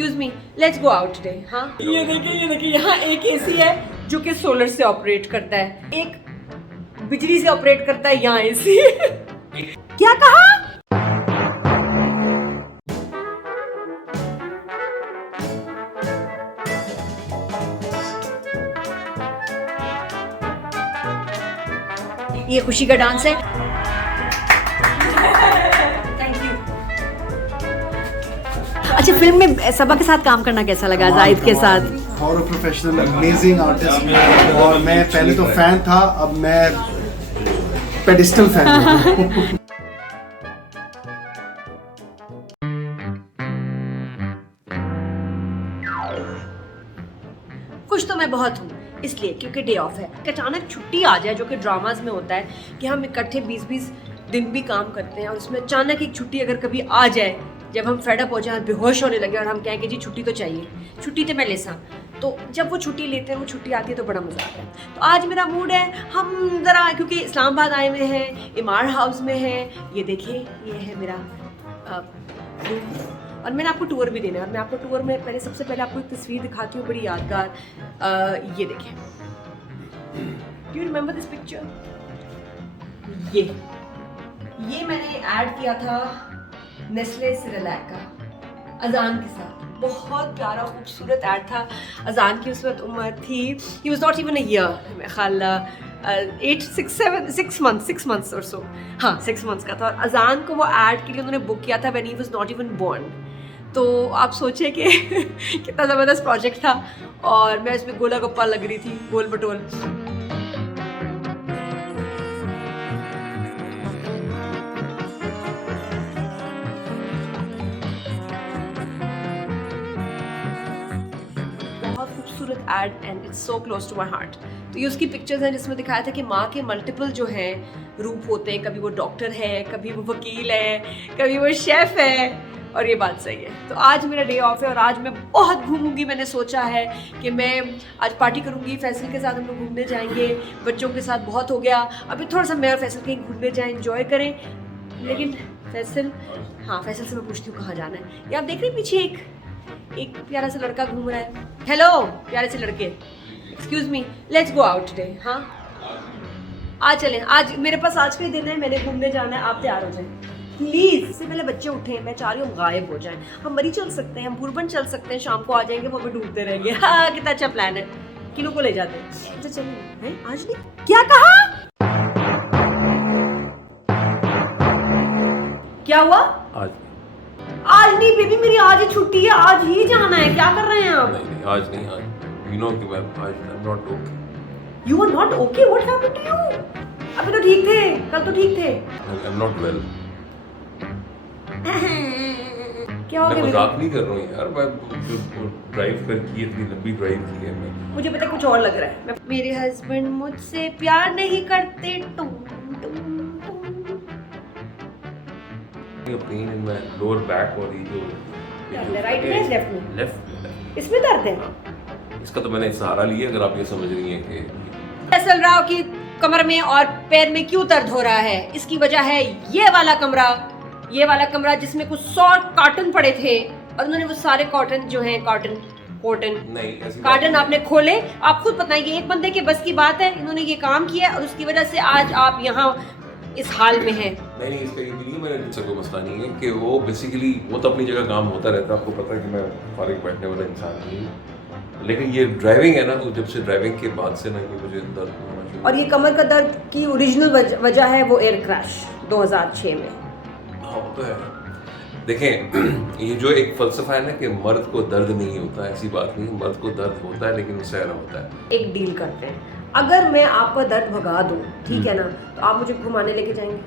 Excuse me, let's go out today. हाँ, ये देखिए यहाँ एक एसी है जो कि सोलर से ऑपरेट करता है, एक बिजली से ऑपरेट करता है यहाँ एसी। क्या कहा? ये खुशी का डांस है। Thank you. अच्छा, फिल्म में सबा के साथ काम करना कैसा लगा? जाहिद के साथ और प्रोफेशनल अमेजिंग आर्टिस्ट, और मैं पहले तो फैन था, अब मैं पेडिस्टल फैन हूँ। खुश तो मैं बहुत हूँ इसलिए क्योंकि डे ऑफ है। अचानक छुट्टी आ जाए, जो कि ड्रामाज में होता है कि हम इकट्ठे 20-20 दिन भी काम करते हैं, और उसमें अचानक एक छुट्टी अगर कभी आ जाए, जब हम फेडअप हो जाए, बेहोश होने लगे और हम कहें कि जी छुट्टी तो चाहिए, छुट्टी तो मैं ले सा, तो जब वो छुट्टी लेते हैं, वो छुट्टी आती है तो बड़ा मज़ा आता है। तो आज मेरा मूड है, हम ज़रा क्योंकि इस्लामाबाद आए हुए हैं, इमार हाउस में हैं, ये देखिए ये है मेरा और मैंने आपको टूर भी देना है, और मैं आपको टूर में पहले सबसे पहले आपको एक तस्वीर दिखाती हूँ बड़ी यादगार। ये देखिए, do you remember this picture? ये मैंने ऐड किया था नेस्ले सिरेलैक का अजान के साथ। बहुत प्यारा खूबसूरत ऐड था। अजान की उस वक्त उम्र थी, ही was not even a year, ख्याल 6 months और सो, हाँ 6 months का था। और अजान को वो ऐड के लिए उन्होंने बुक किया था when he was not even born. तो आप सोचिए कि कितना ज़बरदस्त प्रोजेक्ट था, और मैं इसमें गोला गप्पा लग रही थी, गोल बटोल। खूबसूरत ad and it's so close to my heart. तो ये उसकी पिक्चर्स हैं जिसमें दिखाया था कि माँ के मल्टीपल जो हैं रूप होते हैं, कभी वो डॉक्टर है, कभी वो वकील है, कभी वो शेफ है, और ये बात सही है। तो आज मेरा डे ऑफ है और आज मैं बहुत घूमूंगी। मैंने सोचा है कि मैं आज पार्टी करूंगी, फैसल के साथ हम लोग घूमने जाएंगे, बच्चों के साथ बहुत हो गया, अभी थोड़ा सा मैं और फैसल कहीं घूमने जाएं, एंजॉय करें। लेकिन फैसल, हाँ फैसल से मैं पूछती हूँ कहाँ जाना है। ये आप देख रहे हैं पीछे एक प्यारा सा लड़का घूम रहा है। हेलो प्यारे से लड़के, excuse me, let's go out today. हाँ आज चलें, आज मेरे पास आज का ही दिन है, मैंने घूमने जाना है, आप तैयार हो जाएं प्लीज। इससे पहले बच्चे उठे, मैं चाह रही हूँ गायब हो जाएं। हम मरी चल सकते हैं, हम बुरबन चल सकते हैं, शाम को आ जाएंगे, वो हमें ढूंढते रहेंगे। हाँ कितना अच्छा प्लान है, किलो को ले जाते हैं। तो चलिए, आज नहीं, क्या कहा? क्या हुआ? आज नहीं बेबी, मेरी आज ही छुट्टी है, आज ही जाना है। क्या कर रहे हैं आप? नहीं, आज नहीं, आज यू नो कि मैं आज I am not okay. You are not okay? What happened to you? अभी तो ठीक थे, कल तो ठीक थे। I am not well. क्या हो गया? मैं मजाक नहीं कर रहा हूँ यार, मैं ड्राइव करके इतनी लंबी ड्राइव की है मैं। मुझे पता कुछ और लग रहा है। मेरे हस्बैंड मुझसे प्यार नहीं करते। Pain in my lower back और ये जो राइट में लेफ्ट में? लेफ्ट। इसमें दर्द है? इसका तो मैंने सहारा लिया, अगर आप ये समझ रही हैं कि फैसल राव की कमर में और पैर में क्यों दर्द हो रहा है, इसकी वजह है ये वाला कमरा जिसमें कुछ 100 कॉटन पड़े थे, और उन्होंने वो सारे कॉटन जो हैं कॉटन नहीं ऐसी कार्टन आपने खोले। आप खुद बताएंगे, एक बंदे के बस की बात है? इन्होंने ये काम किया और उसकी वजह से आज आप यहाँ इस हाल में हैं। नहीं इसका ये नहीं, मैंने इससे कोई मसला नहीं है कि वो बेसिकली वो तो अपनी जगह काम होता रहता है। आपको पता है कि मैं फारिग बैठने वाला इंसान नहीं हूँ, लेकिन ये ड्राइविंग है ना, जब से ड्राइविंग के बाद से ना कि मुझे दर्द होना शुरू। और ये कमर का दर्द की ओरिजिनल वजह है वो एयर क्रैश 2006 में। हाँ वो तो है। देखें ये जो एक फलसफा है ना कि मर्द को दर्द नहीं होता, ऐसी बात नहीं, मर्द को दर्द होता है लेकिन उससे सहरा होता है। एक डील करते हैं, अगर मैं आपका दर्द भगा दूं, ठीक है ना, तो आप मुझे घुमाने लेके जाएंगे?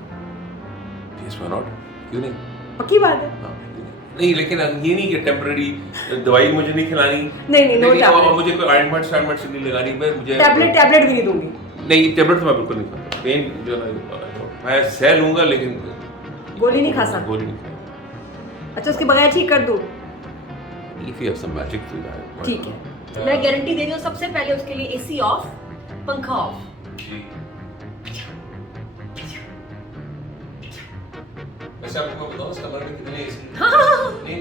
Yes, why not? क्यों नहीं? पक्की बात है? हाँ, नहीं लेकिन ये नहीं कि टेम्पररी दवाई मुझे नहीं खिलानी। नहीं नो टैबलेट। और मुझे कोई ऑइंटमेंट से नहीं लगानी, मैं मुझे टैबलेट भी नहीं दूंगी। नहीं टेबलेट तो मैं बिल्कुल नहीं खाता। पेन जो ना मैं सह लूंगा लेकिन गोली नहीं खा सकता? गोली नहीं खाता। अच्छा, उसके बगैर ठीक कर दूं? If you have some magic to that, ठीक है, मैं गारंटी दे रही हूँ। सबसे पहले उसके लिए एसी ऑफ, पंखा ऑफ। जी। वैसे आपको मैं बताऊं इस कमरे में कितने एसी? नहीं,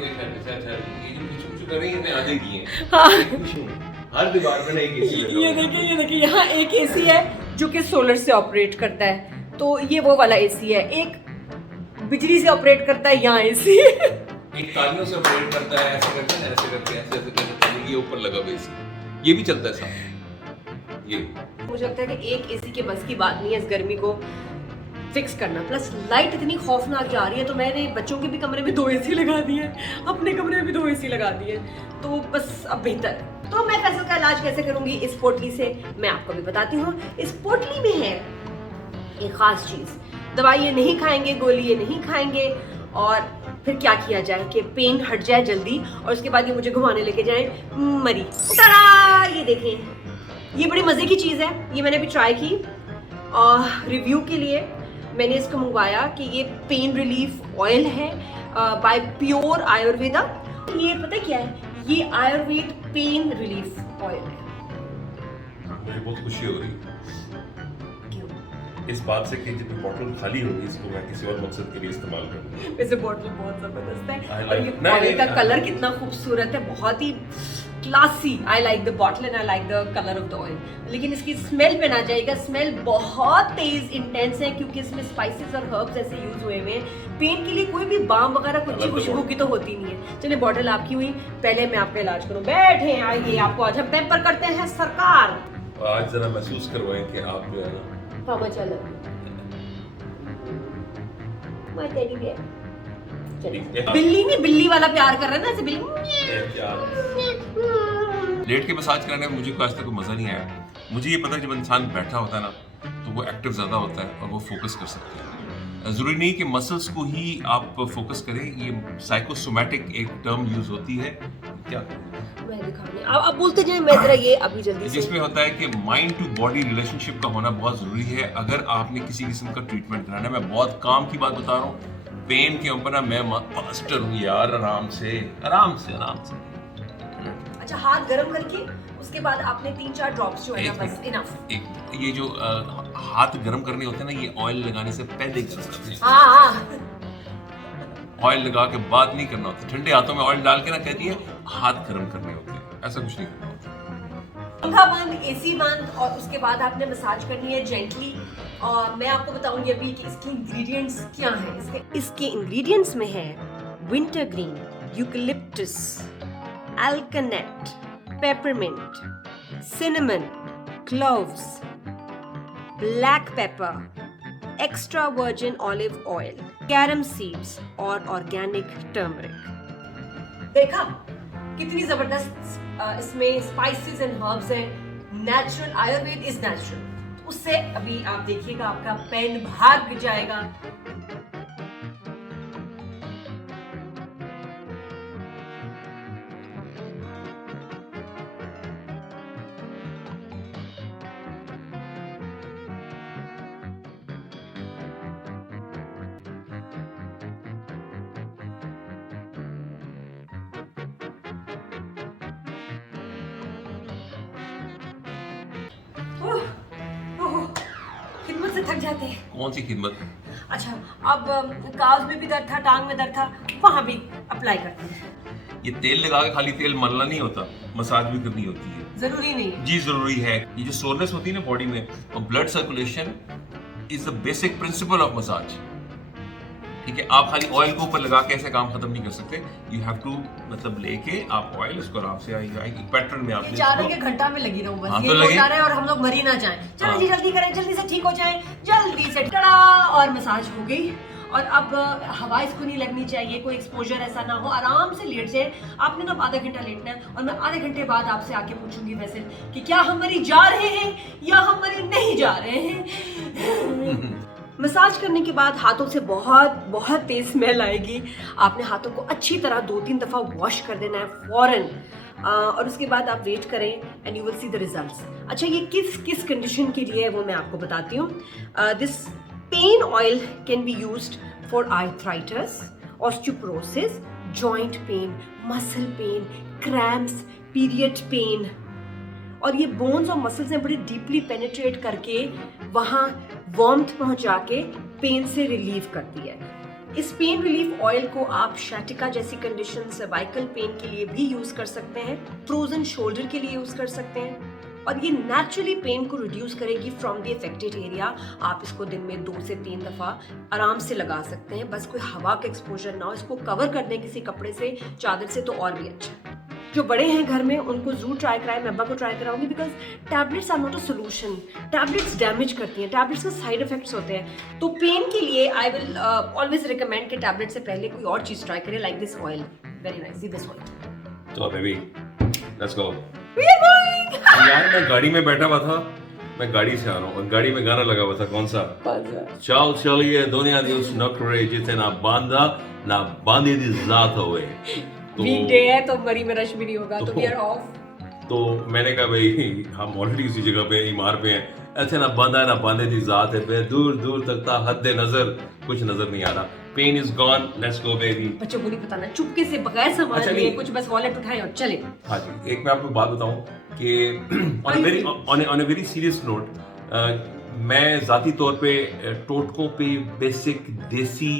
wait, अच्छा, ये जो कर रही है, आधे की हैं। हाँ। हर दीवार में ना एक एसी लगा हुआ ये है। देखिए यहाँ एक एसी है जो कि सोलर से ऑपरेट करता है, तो ये वो वाला एसी है। एक बिजली से ऑपरेट करता है, यहाँ एसी एक तालियों से ऑपरेट करता है, ऐसे करके ऐसे करके ऐसे करके ये ऊपर लगा हुआ एसी, ये भी चलता है साथ। ये मुझे लगता है कि एक एसी के बस की बात नहीं है इस गर्मी को फिक्स करना। प्लस लाइट इतनी खौफनाक जा रही है, तो मैंने बच्चों के भी कमरे में 2 एसी लगा दिए, अपने कमरे में भी 2 एसी लगा दिए, तो बस अब बेहतर है। तो मैं फैसल का इलाज कैसे करूंगी इस पोटली से, मैं आपको भी बताती हूँ। इस पोटली में है एक खास चीज, दवाई ये नहीं खाएंगे, गोली ये नहीं खाएंगे, और फिर क्या किया जाए कि पेन हट जाए जल्दी, और उसके बाद ये मुझे घुमाने लेके जाए मरी। तारा, ये देखें, ये बड़ी मजे की चीज है, ये मैंने भी ट्राई की और रिव्यू के लिए मैंने इसको मंगवाया कि ये पेन रिलीफ ऑयल है बाय प्योर आयुर्वेदा। ये पता क्या है, ये आयुर्वेद पेन रिलीफ ऑयल है। मुझे बहुत खुशी हो रही है क्यों? इस बात से कि जब बॉटल खाली होगी इसको मैं किसी और मकसद के लिए इस्तेमाल करूंगा। वैसे बॉटल बहुत जबरदस्त है, I और like- ये नहीं, ऑयल का नहीं, कलर I- कितना खूबसूरत है, बहुत ही classy. I like the bottle and I like the colour of the oil. लेकिन इसकी स्मेल पे ना जाएगा, स्मेल बहुत तेज इंटेंस है, क्योंकि इसमें स्पाइसेस और हर्ब्स ऐसे यूज हुए हुए हैं। पेन के लिए कोई भी बाम वगैरह कुछ खुशबू की तो होती नहीं है। चलिए बॉटल आपकी हुई, पहले मैं आपका इलाज करूं। बैठे, आइए, आपको आज हम पैम्पर करते हैं सरकार। आज जरा महसूस करवाएं कि आप जो है ना हाँ चलो, मैं तेरी भी है। चलिए, बिल्ली नहीं, बिल्ली वाला प्यार कर रहे हैं ना ऐसे, बिल्ली। लेट के मसाज कराने में मुझे आज तक कोई मजा नहीं आया। मुझे ये पता है जब इंसान बैठा होता है ना तो वो एक्टिव ज़्यादा होता है और वो फोकस कर सकता है। ज़रूरी नहीं कि मसल्स को ही आप फोकस करें, ये साइकोसोमैटिक एक टर्म यूज होती है। क्या मैं दिखाने अब बोलते जाए, मैं जरा ये अभी जल्दी से। जिसमें होता है कि माइंड टू बॉडी रिलेशनशिप का होना बहुत ज़रूरी है अगर आपने किसी किस्म का ट्रीटमेंट कराना है। मैं बहुत काम की बात बता रहा हूँ, पेन के ऊपर ना मैं मास्टर हूँ यार। आराम से आराम से आराम से। अच्छा, हाथ गरम करके उसके बाद आपने 3-4 ड्रॉप्स जो है ना, बस इनफ। एक ये जो हाथ गर्म करने होते हैं ना, ये ऑयल लगाने से पहले गर्म करते हैं। हाँ, ऑयल लगा के बाद नहीं करना होता। ठंडे हाथों में ऑयल डाल के ना कहती है हाथ गर्म करने होते हैं, ऐसा कुछ नहीं करना होता। पंखा बंद, एसी बंद, और उसके बाद आपने मसाज करनी है जेंटली। और मैं आपको बताऊंगी अभी कि इसके इंग्रेडिएंट्स क्या हैं। इसके इंग्रेडिएंट्स में है winter green, eucalyptus, alkanet, peppermint, cinnamon, cloves, black pepper, extra virgin olive oil, carom seeds और organic turmeric। देखा कितनी जबरदस्त इसमें स्पाइसेस एंड हर्ब्स हैं। Natural, Ayurveda is natural. उससे अभी आप देखिएगा आपका पेन भाग जाएगा। खिदमत से थक जाते हैं। कौन सी खिदमत? अच्छा, अब काज में भी दर्द था, टांग में दर्द था, वहां भी अप्लाई करते हैं। ये तेल लगा के खाली तेल मलना नहीं होता, मसाज भी करनी होती है। जरूरी नहीं है। जी जरूरी है। ये जो सोरनेस होती है ना बॉडी में, और blood circulation is the basic principle of massage. ठीक है, आप खाली ऑयल को ऊपर लगा के ऐसे काम खत्म नहीं कर सकते। यू हैव टू मतलब लेके आप ऑयल इसको आराम से एक पैटर्न में आप चारों के घंटा में लगी रहूं बस। हाँ, ये तो लगे। हो रहा है और हम लोग मरी ना जाएं। चलो हाँ। जी, जल्दी करें, जल्दी से ठीक हो जाएं, जल्दी से। टड़ा, और मसाज हो गई। और अब हवा इसको नहीं लगनी चाहिए, कोई एक्सपोजर ऐसा ना हो, आराम से लेट जाए। आपने ना आधा घंटा लेटना है, और मैं आधे घंटे बाद आपसे आके पूछूंगी वैसे कि क्या हम मरी जा रहे हैं या हम मरी नहीं जा रहे हैं। मसाज करने के बाद हाथों से बहुत बहुत तेज स्मेल आएगी। आपने हाथों को अच्छी तरह 2-3 दफ़ा वॉश कर देना है फौरन, और उसके बाद आप वेट करें and you will see the results. अच्छा, ये किस किस कंडीशन के लिए है वो मैं आपको बताती हूँ। This pain oil can be used for arthritis, osteoporosis, joint pain, muscle pain, cramps, period pain, और ये बोन्स और मसल्स में बड़ी डीपली पेनिट्रेट करके वहाँ वार्मथ पहुँचा के पेन से रिलीव करती है। इस पेन रिलीफ ऑयल को आप शैटिका जैसी कंडीशन, सर्वाइकल पेन के लिए भी यूज कर सकते हैं, फ्रोजन शोल्डर के लिए यूज कर सकते हैं, और ये नेचुरली पेन को रिड्यूस करेगी फ्रॉम द अफेक्टेड एरिया। आप इसको दिन में 2 से 3 दफा आराम से लगा सकते हैं, बस कोई हवा का एक्सपोजर ना हो, इसको कवर कर दें किसी कपड़े से, चादर से, तो और भी अच्छा है। जो बड़े हैं घर में उनको जरूर ट्राई कराएं, मैं अब्बा को ट्राई कराऊंगी, because tablets are not a solution. Tablets damage करती हैं, टैबलेट्स का साइड इफेक्ट्स होते हैं। तो पेन के लिए आई विल ऑलवेज रिकमेंड कि टैबलेट से पहले कोई और चीज ट्राई करें, like this oil, very nice, this oil. तो baby let's go. We are going! यार मैं गाड़ी में बैठा हुआ था, मैं गाड़ी से आ रहा हूँ और गाड़ी में गाना लगा हुआ था, कौन सा? चल चलिए दुनिया दी उस नखरे जिसे ना बांधा ना बांधी दी जात होवे। वीकडे है तो मरी में रश भी नहीं होगा, तो वी आर ऑफ। तो मैंने कहा भाई हम ऑलरेडी उसी जगह पे इमार पे हैं, ऐसे ना बांधा ना बांधे दी जात है पे, दूर दूर तक था हद नजर कुछ नजर नहीं आ रहा। Pain is gone, let's go baby. बच्चों को नहीं बताना, चुपके से बगैर सामान अच्छा, लिए नहीं। कुछ बस वॉलेट उठाएं और चले। हाँ जी, एक मैं आपको बात बताऊं कि on a very serious note, मैं ज़ाती तौर पे टोटकों पे, बेसिक देसी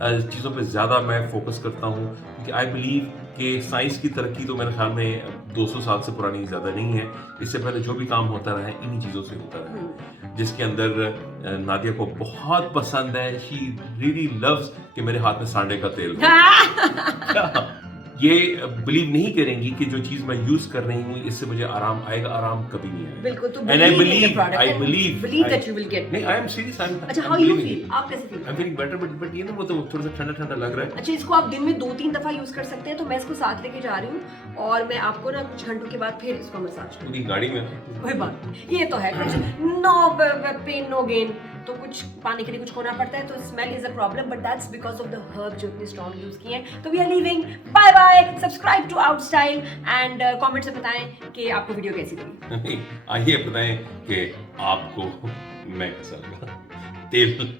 चीज़ों पे ज़्यादा मैं फोकस करता हूँ, क्योंकि आई बिलीव कि साइंस की तरक्की तो मेरे ख्याल में 200 साल से पुरानी ज़्यादा नहीं है। इससे पहले जो भी काम होता रहा है इन्हीं चीज़ों से होता रहा है, जिसके अंदर नादिया को बहुत पसंद है। शी रियली लव्स कि मेरे हाथ में सांडे का तेल हो। ये बिलीव नहीं करेंगी कि जो चीज मैं यूज कर रही हूँ इससे मुझे आराम आएगा, आराम कभी नहीं आएगा। बिल्कुल, तो And I believe believe that you will get. नहीं, I am serious. अच्छा, how you feel? आप कैसे feel? I'm feeling better, but ये ना वो तो थोड़ा सा ठंडा ठंडा लग रहा है। अच्छा, इसको आप दिन में 2-3 दफा यूज कर सकते हैं, तो मैं इसको साथ लेके जा रही हूँ और मैं आपको ना कुछ घंटों के बाद फिर इसको मसाज करूँ। पूरी गाड़ी में कोई बात नहीं, ये तो है कुछ नो पेन नो गेन, तो कुछ पाने के लिए कुछ खोना पड़ता है, तो smell is a problem, but that's because of the herb जो इतने स्ट्रॉन्ग यूज किए हैं। तो we are leaving, bye bye, subscribe to out style and comment से बताएं कि आपको वीडियो कैसी लगी। आइए बताएं कि आपको मैं कैसा लगा तेल।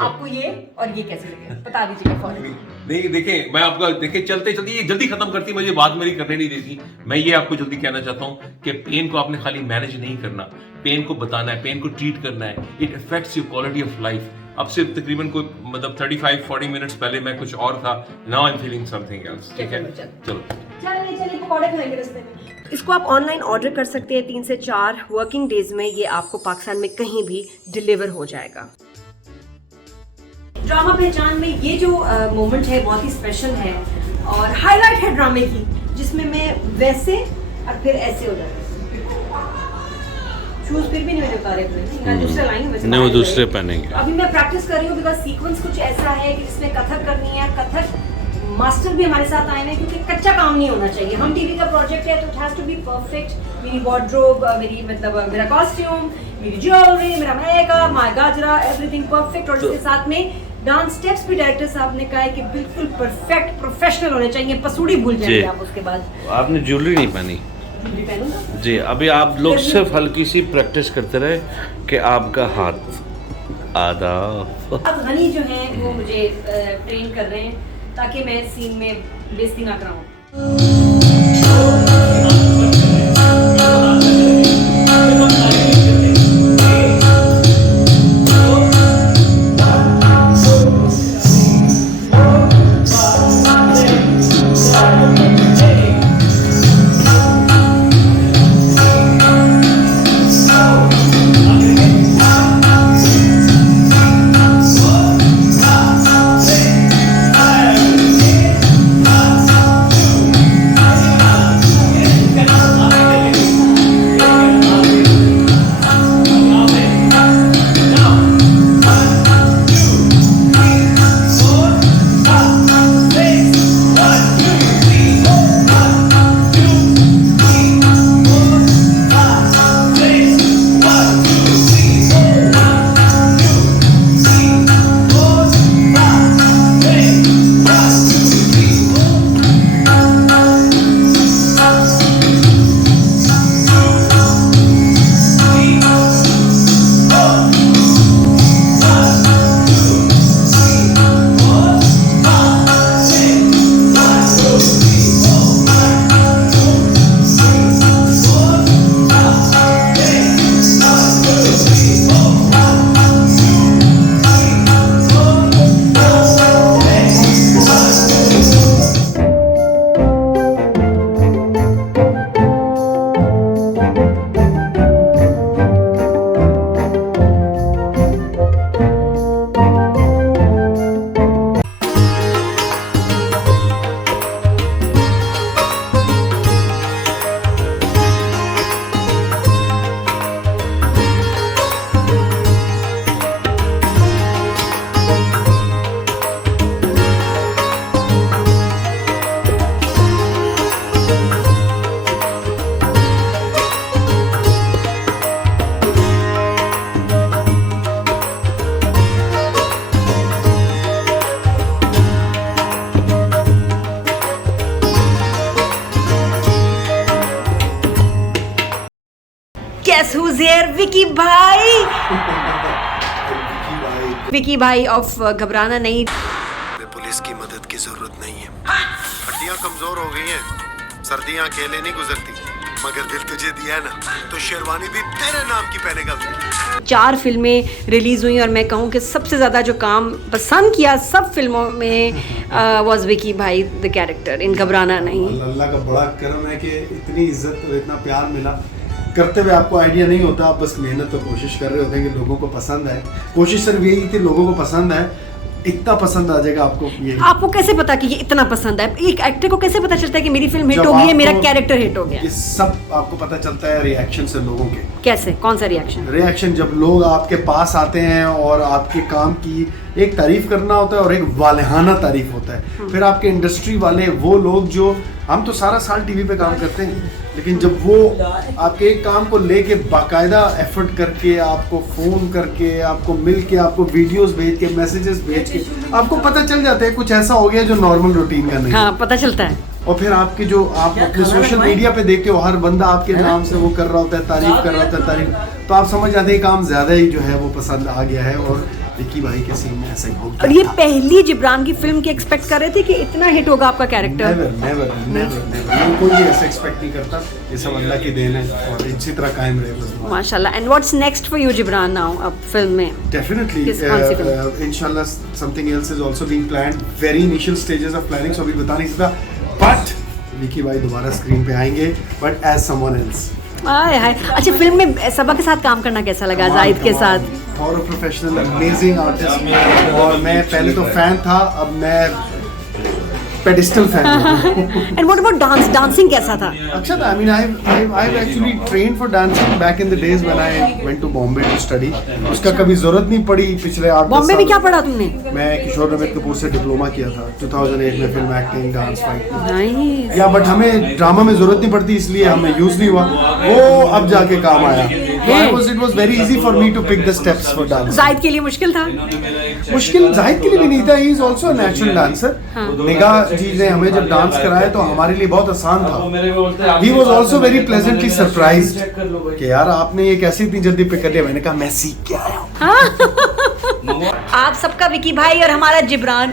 आपको ये और ये कैसे लगे बता दीजिएगा फौरन। नहीं देखिए, मैं आपका देखिए चलते चलते ये जल्दी खत्म करती, मुझे बात मेरी करने नहीं देती। मैं ये आपको जल्दी कहना चाहता हूँ कि पेन को आपने खाली मैनेज नहीं करना, पेन को बताना है, पेन को ट्रीट करना है। It affects your quality of life. अब से तकरीबन कोई मतलब 35-40 मिनट्स पहले मैं कुछ और था, now I am feeling something else. ठीक है, चलो चलिए पकौड़े खाएंगे रास्ते में। इसको आप ऑनलाइन ऑर्डर कर सकते हैं, 3 से 4 वर्किंग डेज में ये आपको पाकिस्तान में कहीं भी डिलीवर हो जाएगा। ड्रामा पहचान में ये जो मोमेंट है बहुत ही स्पेशल है और हाईलाइट है ड्रामे की, जिसमें मैं वैसे और फिर ऐसे हो जाती हूँ। शूज फिर भी नहीं मैंने उतारे अपने, मैं दूसरे लाइन में नहीं, वो दूसरे पहनेंगे। अभी मैं प्रैक्टिस कर रही हूँ बिकॉज सीक्वेंस कुछ ऐसा है कि जिसमें कथक करनी है। कथक मास्टर भी हमारे साथ आए हैं, क्योंकि कच्चा काम नहीं होना चाहिए। हम टीवी का प्रोजेक्ट है तो it has to be perfect. मेरी वार्डरोब, मेरी मतलब मेरा कॉस्ट्यूम, मेरी ज्वेलरी, मेरा makeup, my gajra, everything perfect. और इसके साथ में डांस स्टेप्स भी डायरेक्टर साहब ने कहा है कि बिल्कुल परफेक्ट प्रोफेशनल होने चाहिए। पसूड़ी भूल जाएंगे आप उसके बाद। आपने ज्वेलरी नहीं पहनी ज्वेलरी पहनूंगा जी। अभी आप लोग सिर्फ हल्की सी प्रैक्टिस करते रहे कि आपका हाथ आधा। अब हनी जो है वो मुझे ट्रेन कर रहे हैं ताकि मैं सीन में बेइज्जती ना कराऊं। who's here, विकी भाई. विकी भाई ऑफ घबराना नहीं. पुलिस की मदद की जरूरत नहीं है. हड्डियां कमजोर हो गई हैं. सर्दियां अकेले नहीं गुजरती, मगर दिल तुझे दिया है ना, तो शेरवानी भी तेरे नाम की पहनेगा. 4 फिल्में रिलीज हुई और मैं कहूँ कि सबसे ज़्यादा जो काम पसंद किया सब फिल्मों में वाज विकी भाई द कैरेक्टर इन घबराना नहीं. अल्लाह का बड़ा करम है कि इतनी इज्जत और इतना प्यार मिला. करते हुए आपको आइडिया नहीं होता, आप बस मेहनत और कोशिश कर रहे होते हैं कि लोगों को पसंद आए. कोशिश सिर्फ यही थी लोगों को पसंद आए. इतना पसंद आ जाएगा आपको. ये आपको कैसे पता कि ये इतना पसंद है? एक एक्टर को कैसे पता चलता है कि मेरी फिल्म हिट जब हो गई है, मेरा आपको कैरेक्टर हिट हो गया? ये सब आपको पता चलता है रिएक्शन से लोगों के. कैसे? कौन सा रिएक्शन? रिएक्शन जब लोग आपके पास आते हैं और आपके काम की एक तारीफ करना होता है और एक वालहाना तारीफ होता है. फिर आपके इंडस्ट्री वाले वो लोग जो, हम तो सारा साल टीवी पे काम करते हैं, लेकिन जब वो आपके एक काम को लेके बाकायदा एफर्ट करके, आपको फोन करके, आपको मिल के, आपको वीडियोस भेज के, मैसेजेस भेज के, आपको पता चल जाता है कुछ ऐसा हो गया जो नॉर्मल रूटीन का नहीं. हाँ, पता चलता है. और फिर आपके जो आप अपने सोशल मीडिया पे देखते हो, हर बंदा आपके नाम से वो कर रहा होता है, तारीफ कर रहा होता है, तारीफ, तो आप समझ जाते हैं काम ज्यादा ही जो है वो पसंद आ गया है. और विकी भाई के सीन में ऐसा ही हो गया. और ये पहली जिब्रान की फिल्म की एक्सपेक्ट कर रहे थे कि इतना हिट होगा आपका कैरेक्टर? नेवर कोई ऐसा एक्सपेक्ट नहीं करता. ये सब अल्लाह की देन है और इसी तरह कायम रहे बस. माशाल्लाह. And what's next for you Jibran now अब फिल्म में? Definitely, कौन सी फिल्म? inshallah something else is also being planned. Very initial stages of planning, so अभी बता नहीं सकता. But विकी भाई दोबारा स्क्रीन पे आएंगे, but as someone else. हाय हाय. अच्छा, फिल्म में सबा के साथ काम करना कैसा लगा? जाहिद के साथ? और प्रोफेशनल अमेजिंग आर्टिस्ट. और मैं पहले तो फैन था, अब मैं पेडिस्टल फैन हूं. And what about dance? Dancing कैसा था? अच्छा था. I mean, I've actually trained for dancing back in the days when I went to Bombay to study. उसका कभी जरूरत नहीं पड़ी पिछले 8 बॉम्बे में क्या पढ़ा तुमने? मैं किशोर रमेश कपूर से डिप्लोमा किया था 2008 में, film acting, dance, fight. Nice. या बट हमें ड्रामा में जरूरत नहीं पड़ती, इसलिए हमें यूज नहीं हुआ. वो अब जाके काम आया. It was very easy for me to pick the steps for dance. Zahid के लिए मुश्किल था? मुश्किल जाहिद के लिए भी नहीं था. He is also a natural dancer. निगाह जी ने हमें जब डांस कराया तो हमारे लिए बहुत आसान था. He was also very pleasantly surprised कि यार आपने ये कैसे इतनी जल्दी पिक कर लिया. मैंने कहा मैं सीख के आया हूँ. आप सबका विकी भाई और हमारा जिब्रान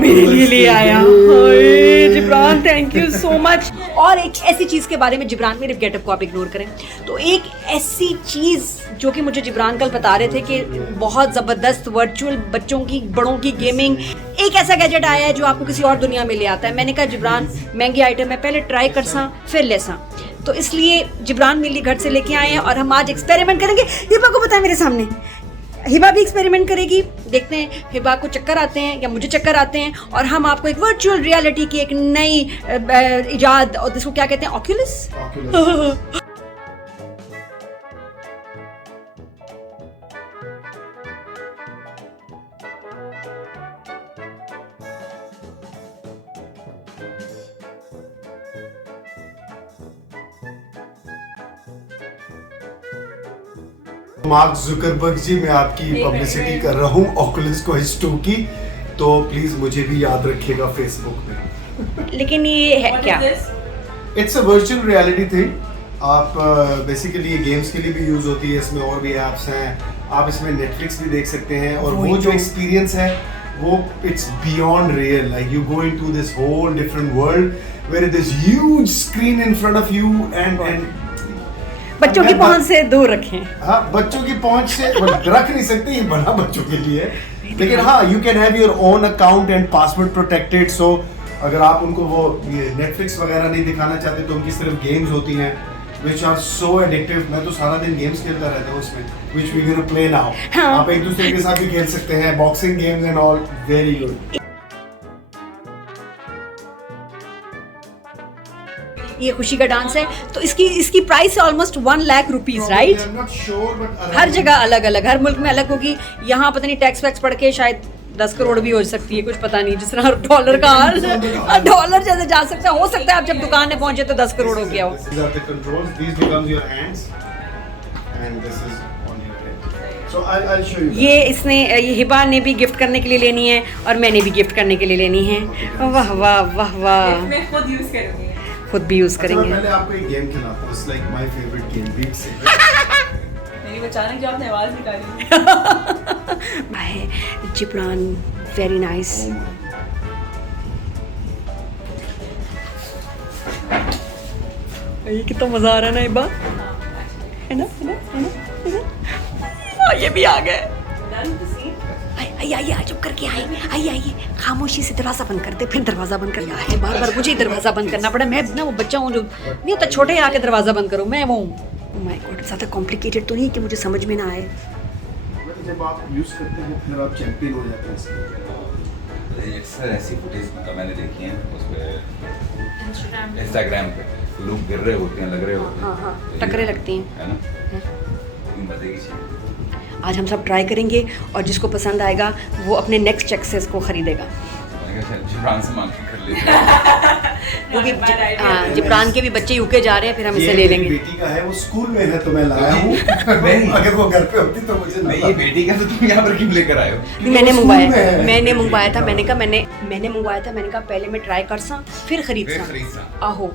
मेरे लिए ले आया. Hi Jibran, thank you so much. और एक ऐसी चीज के बारे में जिब्रान, मेरे गेटअप को आप इग्नोर करें तो, एक ऐसी चीज जो कि मुझे जिब्रान कल बता रहे थे कि बहुत जबरदस्त वर्चुअल बच्चों की, बड़ों की गेमिंग, एक ऐसा गैजेट आया है जो आपको किसी और दुनिया में ले आता है. मैंने कहा जिब्रान महंगी आइटम है, पहले ट्राई कर सा फिर ले सा. तो इसलिए जिब्रान मेरे लिए घर से लेके आए हैं और हम आज एक्सपेरिमेंट करेंगे. हिबा को बताया मेरे सामने, हिबा भी एक्सपेरिमेंट करेगी. देखते हैं हिबा को चक्कर आते हैं या मुझे चक्कर आते हैं, और हम आपको एक वर्चुअल रियलिटी की एक नई इजाद, और जिसको क्या कहते हैं, ऑक्यूलस. मार्क जुकरबर्ग जी, मैं आपकी पब्लिसिटी कर रहा हूँ ऑकुलस क्वेस्ट 2 की, तो प्लीज मुझे भी याद रखिएगा फेसबुक पे. लेकिन ये है क्या? It's a virtual reality thing. आप बेसिकली ये गेम्स के लिए भी यूज होती है. इसमें और भी ऐप्स हैं. आप इसमें नेटफ्लिक्स भी देख सकते हैं. और वो जो एक्सपीरियंस है वो it's beyond real. Like you go into this whole different world where it is huge screen in front of you and बच्चों की पहुंच से दूर रखें. हाँ, बच्चों की पहुंच से रख नहीं सकते, ये बना बच्चों के लिए है. लेकिन हाँ, you can have your own account and password protected. So अगर आप उनको वो नेटफ्लिक्स वगैरह नहीं दिखाना चाहते तो उनकी सिर्फ गेम्स होती हैं which are so addictive. मैं तो सारा दिन गेम्स खेलता रहता हूँ उसमें, which we gonna play now. आप एक दूसरे के साथ भी खेल सकते हैं, boxing games and all. Very good. ये खुशी का डांस है, तो इसकी प्राइस है ऑलमोस्ट 1 लाख रुपीज, राइट? हर जगह अलग अलग, हर मुल्क में अलग होगी. यहाँ पता नहीं टैक्स वैक्स पढ़ के शायद 10 करोड़ भी हो सकती है, कुछ पता नहीं. जिस तरह डॉलर का हाल, डॉलर जैसे जा सकता है, हो सकता है आप जब दुकान में पहुंचे तो 10 करोड़ हो गया हो. ये इसने, ये हिबा ने भी गिफ्ट करने के लिए लेनी है और मैंने भी गिफ्ट करने के लिए लेनी है. वाह वाह वाह वाह. मैं खुद यूज करूंगी, खुद भी यूज करेंगे. पहले आपको एक गेम खिलाता हूं. It's like my favourite game, beat से. लेकिन अचानक जो आपने आवाज़ निकाली है जिब्रान, वेरी नाइस। ये कितना मजा आ रहा है ना इब्बा, है ना, है ना, है ना, है ना? ये भी आ गए। आइए आइए आ चुप करके आइए आइए आइए, खामोशी से दरवाजा बंद कर दे, फिर दरवाजा बंद करना है, बार बार मुझे ही दरवाजा बंद करना पड़ा। मैं ना वो बच्चा हूँ जो नहीं होता छोटे आके दरवाजा बंद करो, मैं वो हूँ। माय गॉड, ज़्यादा कॉम्प्लिकेटेड तो नहीं कि मुझे समझ में ना आए। जब आप यूज करते हैं फिर आप चैंपियन हो जाते हैं इसके। अक्सर ऐसी फुटेज मैंने देखी हैं उस पर इंस्टाग्राम पे, लोग गिर रहे होते हैं, लग रहे होते हैं, हाँ हाँ, टकरे लगती हैं। है ना, लेकिन बताइए आज हम सब ट्राई करेंगे और जिसको पसंद आएगा वो अपने नेक्स्ट एक्सेस को खरीदेगा। जिब्रान से मांग के कर लेते हैं। वो भी हाँ, जिब्रान के भी बच्चे यूके जा रहे हैं, फिर हम इसे ले लेंगे। बेटी का है, वो स्कूल में है तो मैं लाया हूँ। अगर वो घर पे होती तो मुझे नहीं, ये बेटी का तो तुम यहाँ पर क्यों लेकर आए हो? मैंने मंगवाया था, मैंने मंगवाया था, मैंने कहा पहले मैं ट्राई कर सा फिर खरीद सा आहो।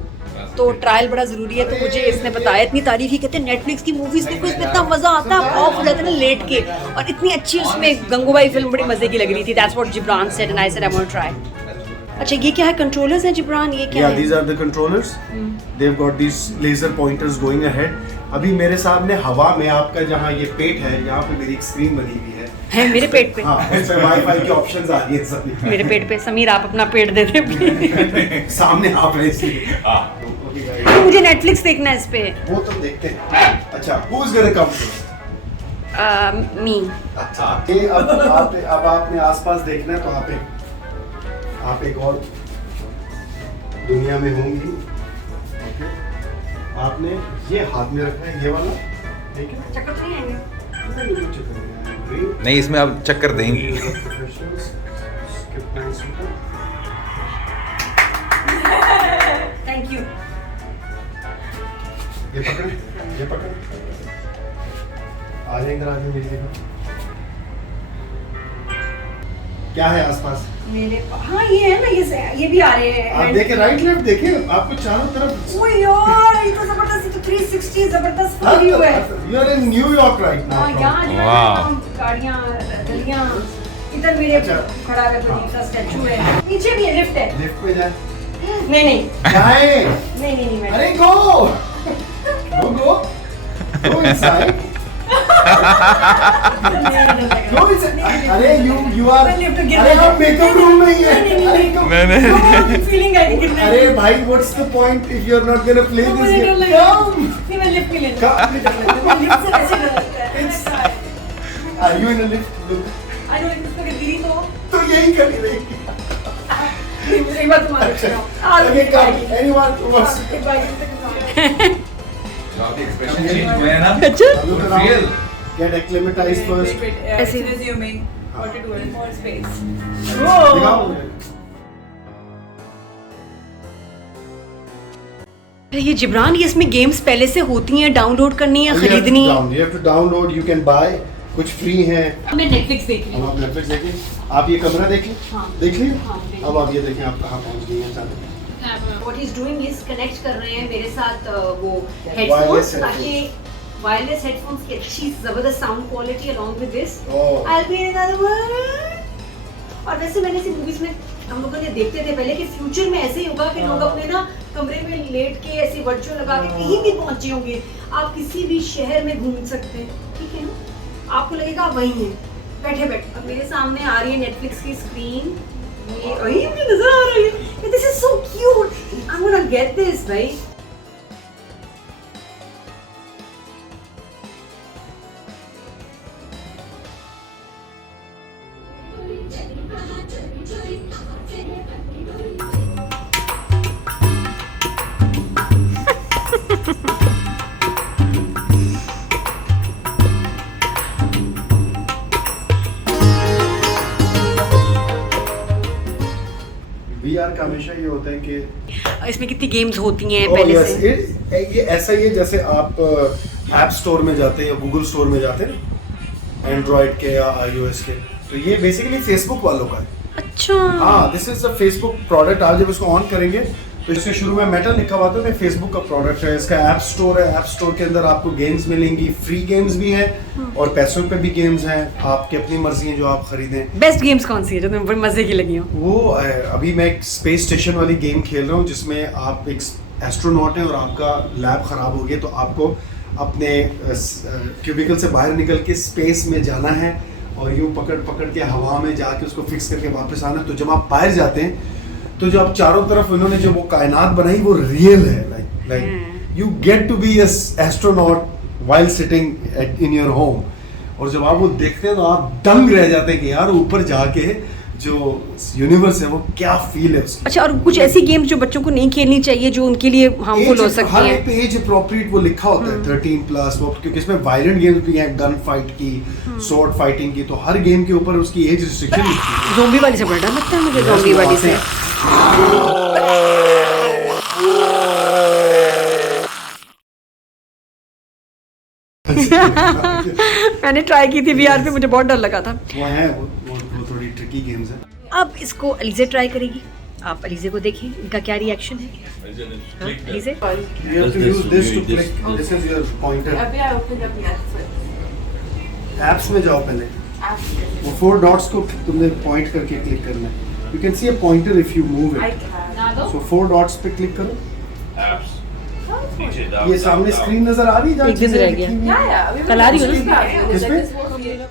तो ट्रायल बड़ा जरूरी है, तो मुझे इसने बताया, इतनी तारीफ ही कहते हैं नेटफ्लिक्स की मूवीज देखो, इसमें इतना मजा आता है, ऑफ हो जाता है ना लेट के, और इतनी अच्छी उसमें गंगूबाई फिल्म बड़ी मजे की लग रही थी। That's what Jibran said and I said I want to try. अच्छा ये क्या है, कंट्रोलर्स हैं जिब्रान, ये क्या है? these are the controllers. They've got these laser pointers going ahead. अभी मेरे सामने हवा में आपका जहाँ ये पेट है, यहाँ पे मेरी एक स्क्रीन बनी हुई है मेरे पेट पे। हाँ, इसमें वाईफाई की ऑप्शंस आ रही है सभी। मेरे पेट पे। समीर आप अपना पेट दे दे। सामने आप है इसलिए। तो मुझे नेटफ्लिक्स देखना है इस पे। वो तो देखते हैं। अच्छा, who's gonna come first? मी। अच्छा, ये अब आपने आसपास देखना है तो आप एक और दुनिया में होंगी। ओके, आपने ये हाथ में रखना है, ये वाला, ठीक है? चक्कर तो नहीं आएंगे? नहीं, इसमें आप चक्कर देंगी। Thank you. ये पकड़। आ जाए इधर, आ जाए मेरी जगह। क्या है आसपास? मेरे हाँ ये है ना, ये भी आ रहे हैं। आप देखें, राइट लेफ्ट देखें, आपको चारों तरफ। ओ यार, ये तो जबरदस्त, ये तो 360 जबरदस्त फुल व्यू है। You are in New York right हाँ, नाउ। यहाँ जो है गाड़ियाँ, गलियाँ, इधर मेरे खड़ा है कोई सा स्टैचू है, नीचे भी है, लिफ्ट है। लिफ्ट पे जा। नहीं जाए। नहीं मैं अरे गो इनसाइड। Go inside. अरे यू आर, अरे हम मेकअप रूम में ही है। नहीं फीलिंग आई नहीं। अरे भाई, what's the point if you are not gonna play this game? नहीं मैं लिफ्ट में लेना। लिफ्ट से ऐसे लगता है। Are you in a lift? I know lift में गिरी तो यही कर रही। एक बार तुम्हारा Okay, come. Anyone who wants to expression change हुए हैं ना। अच्छा look around, get acclimatized first. ऐसे resuming what to do in more space. दिखाओ। ये जिब्रान, ये इसमें गेम्स पहले से होती हैं, डाउनलोड करनी है, खरीदनी है? You have to download. You can buy. कुछ फ्री है। मैं नेटफ्लिक्स देख अब आप नेटफ्लिक्स देखें, आप ये कमरा देख लें। हाँ। देख लिया? हाँ, देख अब आप ये देखें आप कहाँ पहुँच गई हैं अचानक। What he's doing is connect कर रहे हैं मेरे साथ वो Wireless हेडफोन्स, headphones. ताकि वायरलेस हेडफोन्स की अच्छी जबरदस्त sound quality along with this. Oh. I'll be in another world। और वैसे मैंने ऐसी मूवीज में हम लोगों ने देखते थे पहले कि फ्यूचर में ऐसे ही होगा कि लोग अपने ना कमरे में लेट के ऐसे वर्चुअल लगा के कहीं भी पहुंचे होंगे, आप किसी भी शहर में घूम सकते हैं, ठीक है ना? आपको लगेगा आप वहीं हैं बैठे बैठे। अब मेरे सामने आ रही है नेटफ्लिक्स की स्क्रीन, ये अरे मुझे नजर आ रही है, this is so cute, I am gonna get this भाई। VR का हमेशा ये होता है कि इसमें कितनी गेम्स होती हैं Oh, पहले yes, से। ये ऐसा ही है जैसे आप ऐप स्टोर में जाते हैं या गूगल स्टोर में जाते हैं ना, एंड्रॉइड के या iOS के, तो ये बेसिकली फेसबुक वालों का है। अच्छा हाँ, this is a Facebook product. आप जब इसको ऑन करेंगे तो इसके शुरू में मेटल लिखा हुआ था, फेसबुक का प्रोडक्ट है। इसका ऐप स्टोर है, ऐप स्टोर के अंदर आपको गेम्स मिलेंगी, फ्री गेम्स भी हैं और पैसों पे भी गेम्स हैं, आपकी अपनी मर्जी है जो आप खरीदें। बेस्ट गेम्स कौन सी है जो तुम्हें बड़ी मजे की लगी हो? वो अभी मैं एक स्पेस स्टेशन वाली गेम खेल रहा हूँ जिसमें आप एक एस्ट्रोनॉट हैं और आपका लैब ख़राब हो गया, तो आपको अपने क्यूबिकल से बाहर निकल के स्पेस में जाना है और यूँ पकड़ पकड़ के हवा में जाके उसको फिक्स करके वापस आना। तो जब आप बाहर जाते हैं तो जो आप चारों तरफ उन्होंने जो वो कायनात बनाई वो रियल है, like you get to be astronaut while sitting in your home. और जब आप वो देखते हैं तो आप दंग रह जाते हैं कि यार ऊपर जाके जो यूनिवर्स है वो क्या फील है उसकी। अच्छा, और कुछ ऐसी गेम्स जो बच्चों को नहीं खेलनी चाहिए जो उनके लिए हार्मफुल हो सकती हर हैं? एक पे एज अप्रोप्रिएट वो लिखा होता है 13+ वो, क्योंकि इसमें वायलेंट गेम्स भी हैं, गन फाइट की, स्वॉर्ड फाइटिंग की, तो हर गेम के ऊपर उसकी एज रिस्ट्रिक्शन लिखी है। ज़ोंबी वाली से बड़ा डर लगता है मुझे, ज़ोंबी वाली से। मैंने ट्राई की थी वीआर पे, मुझे बहुत डर लगा था। वो थोड़ी ट्रिकी गेम्स है। अब इसको अलीज़े ट्राई करेगी, आप अलीज़े को देखिए इनका क्या रिएक्शन है। हाँ, Alizeh You have to use this to click. This is your pointer. अभी I opened up the app first. Apps में जाओ पहले, वो 4 डॉट्स को तुमने पॉइंट करके क्लिक करना है। You can see a pointer if you move I it. can. So 4 dots पे क्लिक करो। Apps. नीचे down, ये सामने down, स्क्रीन नजर आ रही है जहाँ एक दिन चीजें रह लिखी गया। हुई हैं? Yeah, yeah. We कल आ रही हो ना? किस पे? This was here.